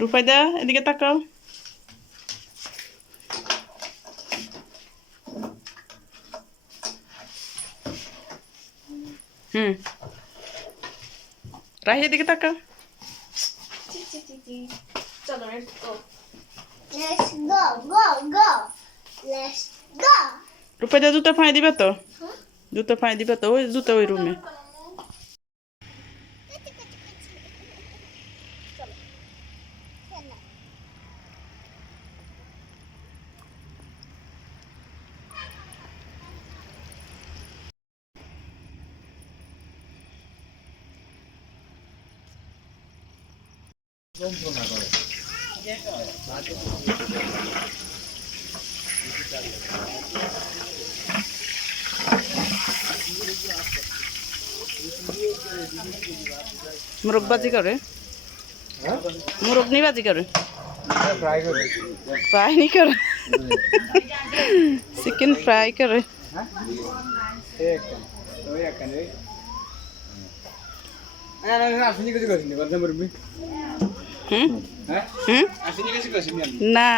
রুফাইদা এদিকে তাকাও। রাহি এদিকে তাকাও। চলো let's go. রুফাইদা জুতো ফাঁই দিবা তো? জুতো ফাঁই দিবা তো? ওই জুতো ওই রুমে। मुर्ग बाजी करे मुर्ग नहीं बाजी करे फ्राई नहीं करे चिकन फ्राई करे ना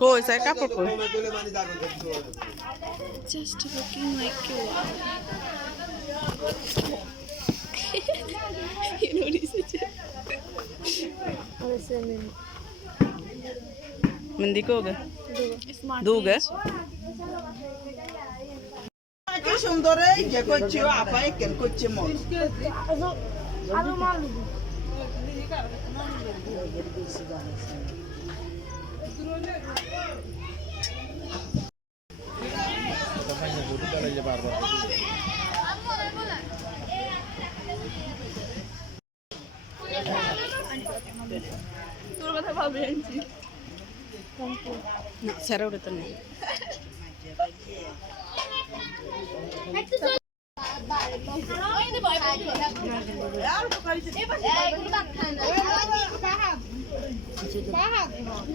कोई सा कपड़ को just looking like you wow. You know what he said? मंदी को होगा दूगा কি সুন্দর এই যে করছি আপাই কেন করছে মন আলু মালু তোর কথা ভাবে আনছি না সারা ওটা তো নেই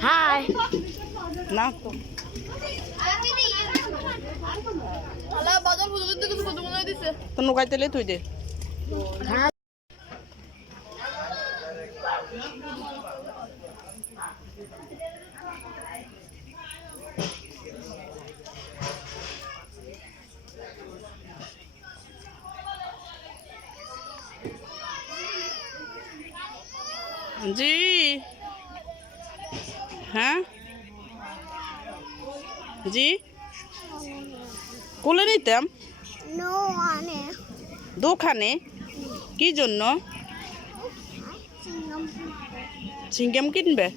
হাই না তো আলা বাজার বুঝতে কিছু কত মনে দিছে তো নৌকাইতেলে তুই দে जी हाँ जी কোলে নিতাম দোকানে কি জন্য চিংগাম কিনবে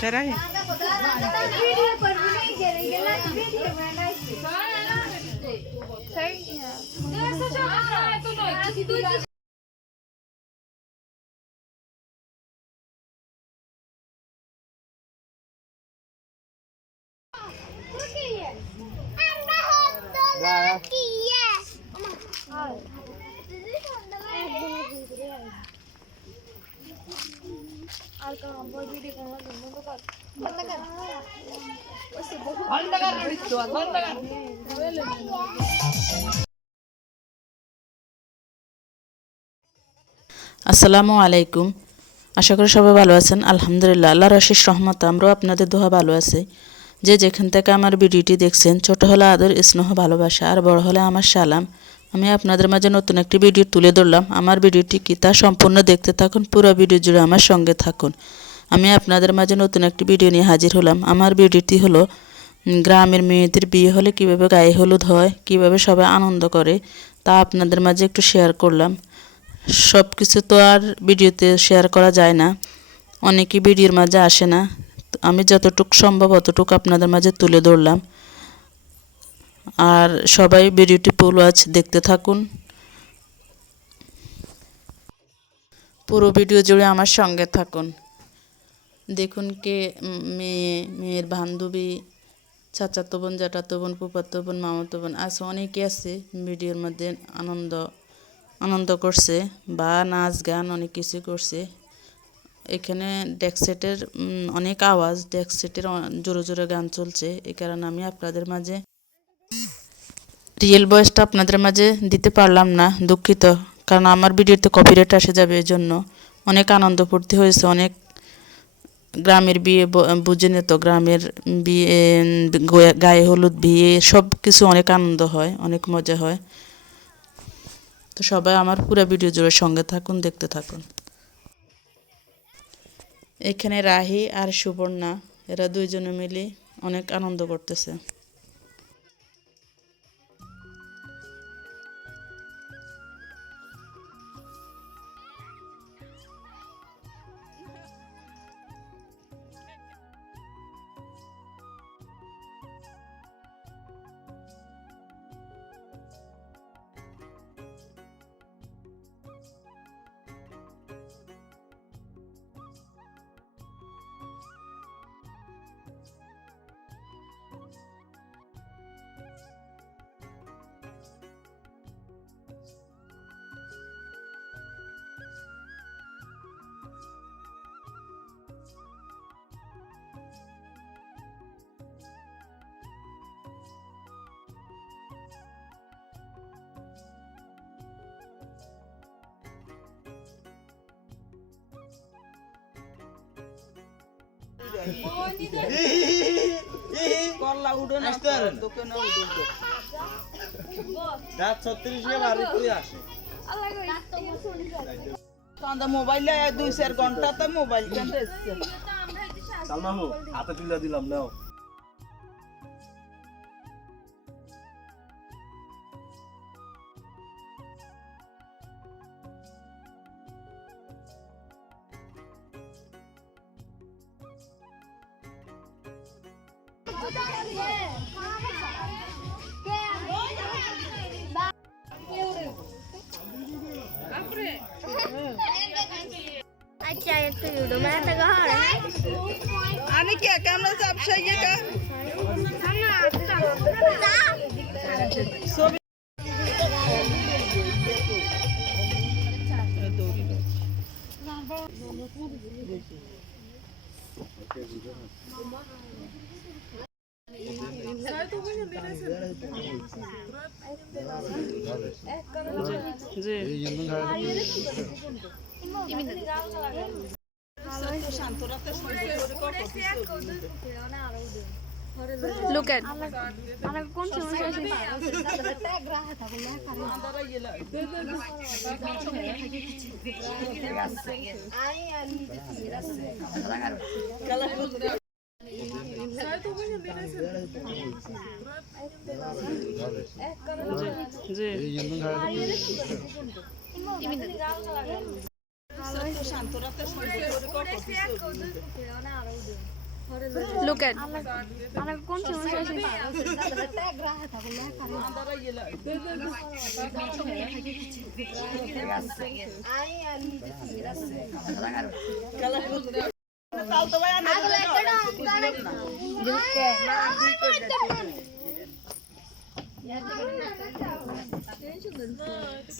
Terai. আসসালামু আলাইকুম আশা করি সবাই ভালো আছেন আলহামদুলিল্লাহ আল্লাহর অশেষ রহমতে আমরাও আপনাদের দোয়া ভালো আছি যে যেখান থেকে আমার ভিডিওটি দেখছেন ছোট হলে আদর স্নেহ ভালোবাসা আর বড় হলে আমার সালাম আমি আপনাদের মাঝে নতুন একটি ভিডিও তুলে ধরলাম আমার ভিডিওটি কি তা সম্পূর্ণ দেখতে থাকুন পুরো ভিডিও জুড়ে আমার সঙ্গে থাকুন আমি আপনাদের মাঝে নতুন একটি ভিডিও নিয়ে হাজির হলাম আমার ভিডিওটি হলো গ্রামের মেয়েদের বিয়ে হলে কিভাবে গায়ে হলুদ হয় কিভাবে সবাই আনন্দ করে তা আপনাদের মাঝে একটু শেয়ার করলাম সব কিছু তো আর ভিডিওতে শেয়ার করা যায় না, অনেকেই ভিডিওর মাঝে আসে না। তো আমি যতটুকু সম্ভব অতটুকু আপনাদের মাঝে তুলে ধরলাম। আর সবাই ভিডিওটি ফুল ওয়াচ দেখতে থাকুন, পুরো ভিডিও জুড়ে আমার সঙ্গে থাকুন। দেখুন কে মেয়ের বান্ধবী, চাচাতো বোন, জ্যাঠাতো বোন, ফুফাতো বোন, মামাতো বোন আছে, অনেকে আছে ভিডিওর মধ্যে আনন্দ করছে বা নাচ গান অনেক কিছু করছে। এখানে ডেস্ক সেটের অনেক আওয়াজ, ডেস্ক সেটের জোরে জোরে গান চলছে, এই কারণে আমি আপনাদের মাঝে রিয়েল ভয়েসটা আপনাদের মাঝে দিতে পারলাম না, দুঃখিত। কারণ আমার ভিডিওতে কপিরাইট আসে যাবে, এই জন্য। অনেক আনন্দ ফুর্তি হয়েছে, অনেক গ্রামের বিয়ে বুঝেন তো, গ্রামের বিয়ে, গায়ে হলুদ বিয়ে, সব কিছু অনেক আনন্দ হয়, অনেক মজা হয়। তো সবাই আমার পুরো ভিডিও জুড়ে সঙ্গে থাকুন, দেখতে থাকুন। এখানে রাহি আর সুবর্ণা, এরা দুইজনে মিলে অনেক আনন্দ করতেছে। কল্লা উঠে না, দোকানে উঠে রাত 36 এ বাড়ি তুই আসে তান্দা মোবাইলে 2-4 ঘন্টা তো মোবাইল কেনতে এসছে। সালমাহু হাতে তুলে দিলাম, নাও। अच्छा ये तो वीडियो मैं तो घर है आणि क्या कैमरा से आप सही है का सो Look at ana kon সমস্যা আছে Look at ana kon সমস্যা আছে चालतो बाय ना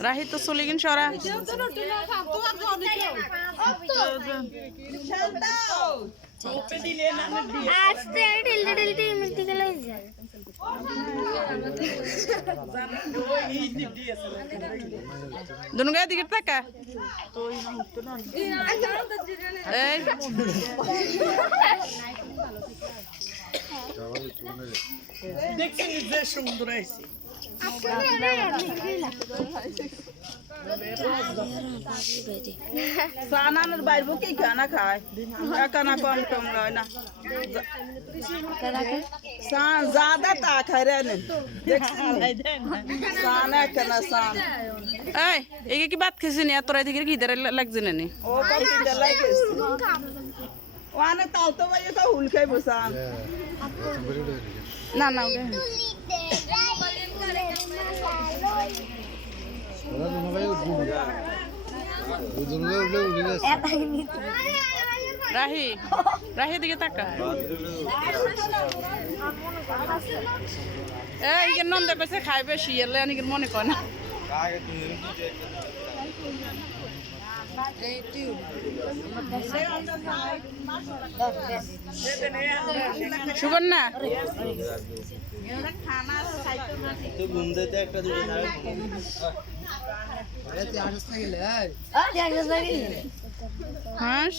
রাহি তো চলে গেন সরা। আস্তে ঢিলতে ঢিলতে মিলতে গেল দুনো গায়ে দিকে তাকা। এই দেখছেন যে সুন্দর আইছে সানানের বাইরবো কি খানা খায় একানা কম কম নয় না সান ज्यादा তা খায় রে দেখছেন সানা কেনা সান এই এই কি বাত খেয়েছি নি এত রাতে কি ধরে লাগছে না নি ও কল তিনটা লাগে ওয়ানে তাও তো ভাই তো হুল খাই বসান না না ওকে রাহি রাহি দিকে তাকা এই যে নন্দ কইছে খাই বেশি এলে অনেক মনে কয় না সুবর্ণা তুই ঘুম দিতে একটা দুটো হাঁস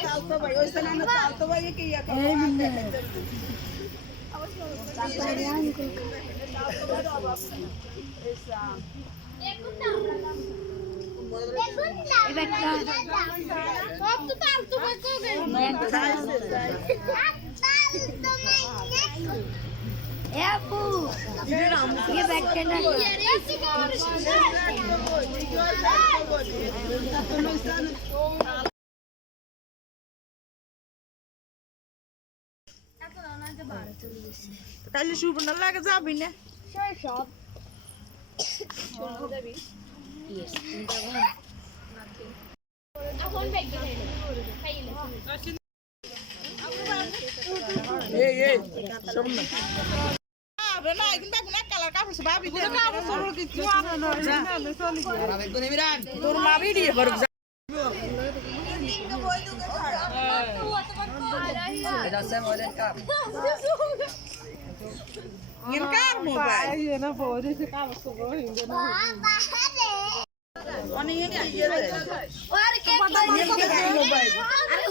তাও তো ভাই ওইসে না তাও তো ভাই কি ইয়া কালি সুবর্ণ লাগে যাবি না এই এই সামনে আবে না কিন্তু কোন কালার কাপড় ভাবি দে কাপড় সরল কিছু আনা না চলি আর একদম ইমরান তোর মা ভিডিও করব এটা সে মোবাইলের কাপ ইনকার মোবাইল এই না বড় সে কাপড় সরল হিন্দে না অনেক ইয়ে রে আর কে মোবাইল আরে